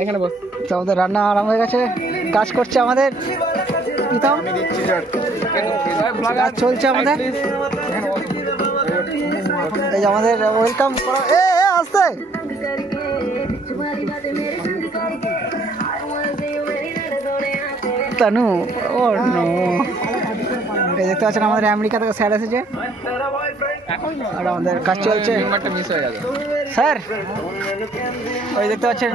এখানে বস। তো আমাদের রান্না আরম্ভ হয়ে গেছে, কাজ করছে আমাদের কাজ চলছে আমাদের। এই যে আমাদের ওয়েলকাম করা, আসতে তানু। ও নো, এই দেখতে পাচ্ছেন আমাদের আমেরিকা থেকে স্যার এসেছে আর আমাদের কাজ চলছে। স্যার ওই দেখতে পাচ্ছেন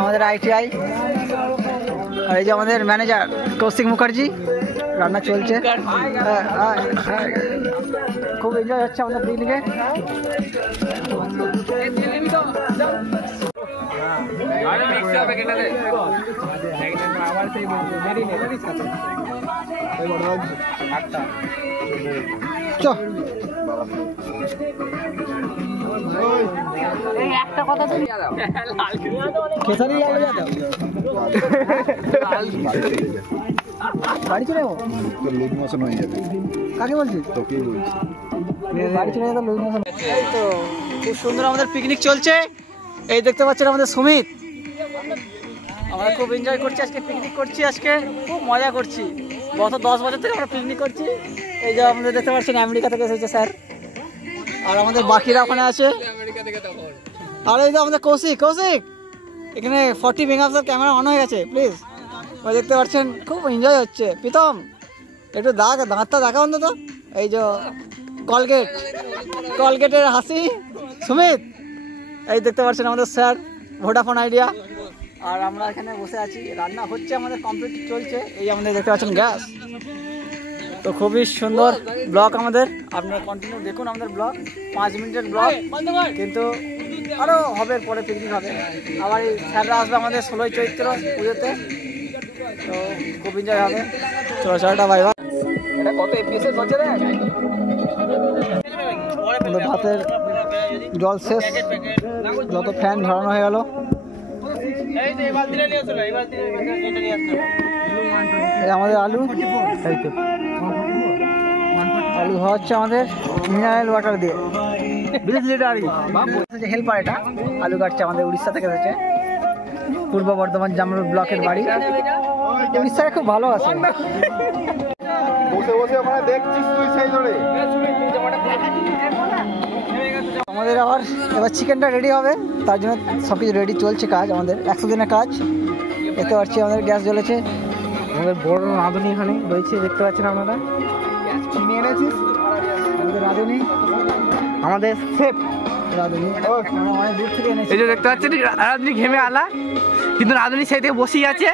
আমাদের ITI, আর এই যে আমাদের ম্যানেজার কৌশিক মুখার্জি। রান্না চলছে, খুব এনজয় হচ্ছে আমাদের পিকনিকে। একটা কথা বাড়ি চলে যাবো, কাকে বলছিস? বাড়ি চলে যাবো। এই তো খুব সুন্দর আমাদের পিকনিক চলছে। এই দেখতে পাচ্ছেন আমাদের সুমিত, আমরা খুব এনজয় করছি আজকে, পিকনিক করছি আজকে, খুব মজা করছি। গত 10 বছর থেকে আমরা পিকনিক করছি। এই যে আমাদের দেখতে পাচ্ছেন আমেরিকা থেকে এসেছে স্যার, আর আমাদের বাকিরা ওখানে আছে। আর এই যে আমাদের কৌশিক এখানে 40 মেগাপিক্সেল ক্যামেরা অন হয়ে গেছে, প্লিজ। ওই দেখতে পাচ্ছেন খুব এনজয় হচ্ছে। প্রীতম একটু দাঁতটা দেখা অন্তত। এই যে কলগেটের হাসি সুমিত। এই দেখতে পাচ্ছেন আমাদের স্যার ভোডাফোন আইডিয়া। আর আমরা এখানে বসে আছি, রান্না হচ্ছে আমাদের, কমপ্লিট চলছে। এই আমাদের দেখতে পাচ্ছেন গ্যাস। তো খুবই সুন্দর ব্লগ আমাদের, আপনারা কন্টিনিউ দেখুন আমাদের ব্লগ। 5 মিনিটের ব্লগ, কিন্তু আরও হবে, পরে পিকনিক হবে। আবার এই স্যাররা আসবে আমাদের 16ই চৈত্র পুজোতে, তো খুব এনজয় হবে। চলো চলটা বাই বাই। এটা কত FPS চলছে রে? ভাতের জল শেষ, যত ফ্যান ধরানো হয়ে গেল। এই আমাদের আলু, আলু হচ্ছে আমাদের মিনারেল ওয়াটার দিয়ে, 20 লিটার। হেল্পার এটা আলু কাটছে, আমাদের উড়িষ্যা থেকে এসেছে, পূর্ব বর্ধমান জামরুল ব্লকের বাড়ি। উড়িষ্যায় খুব ভালো আছে। আমাদের এবার চিকেনটা রেডি হবে, তার জন্য সব কিছু রেডি চলছে কাজ আমাদের, 100 দিনের কাজ। দেখতে পাচ্ছি আমাদের গ্যাস জ্বলেছে, আমাদের বড় রাঁধুনি এখানে রয়েছে, দেখতে পাচ্ছেন আপনারা। আমাদের রাঁধুনি, আমাদের শেফ রাঁধুনি অনেক দূর থেকে এনেছে। এই যে দেখতে পাচ্ছেন রাঁধুনি ঘেমে আলা, কিন্তু রাঁধুনি সেই থেকে বসেই আছে।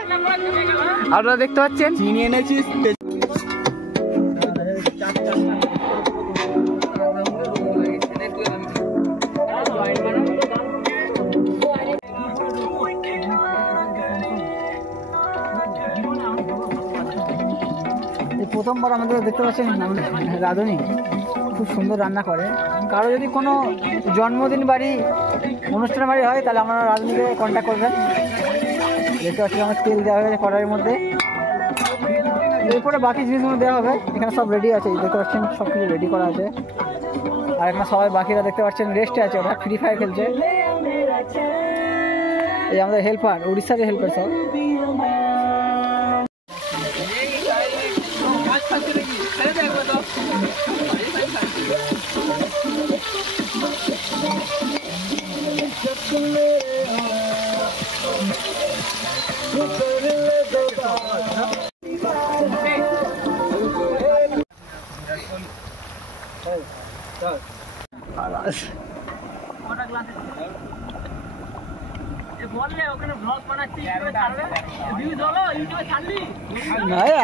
আপনারা দেখতে পাচ্ছেন চিনি এনেছিস। প্রথমবার আমাদের দেখতে পাচ্ছেন রাঁধুনি খুব সুন্দর রান্না করে। কারো যদি কোনো জন্মদিন বাড়ি, অনুষ্ঠান বাড়ি হয়, তাহলে আপনারা রাঁধুনিকে কন্ট্যাক্ট করবেন। দেখতে পাচ্ছি আমার তেল দেওয়া হয়ে গেছে কড়াইয়ের মধ্যে, এরপরে বাকি জিনিসগুলো দেওয়া হবে। এখানে সব রেডি আছে, দেখতে পাচ্ছেন সব কিছু রেডি করা আছে। আর এখানে সবাই বাকিরা দেখতে পাচ্ছেন রেস্টে আছে, ওরা ফ্রি ফায়ার খেলছে। এই আমাদের হেল্পার, উড়িষ্যার হেল্পার সব।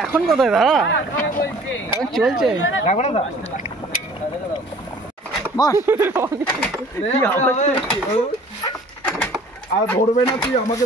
এখন কোথায় দাদা, এখন চলছে। আর ধরবে না তুই আমাকে।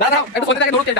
দাদা একটু সন্ধ্যে থেকে ধরতে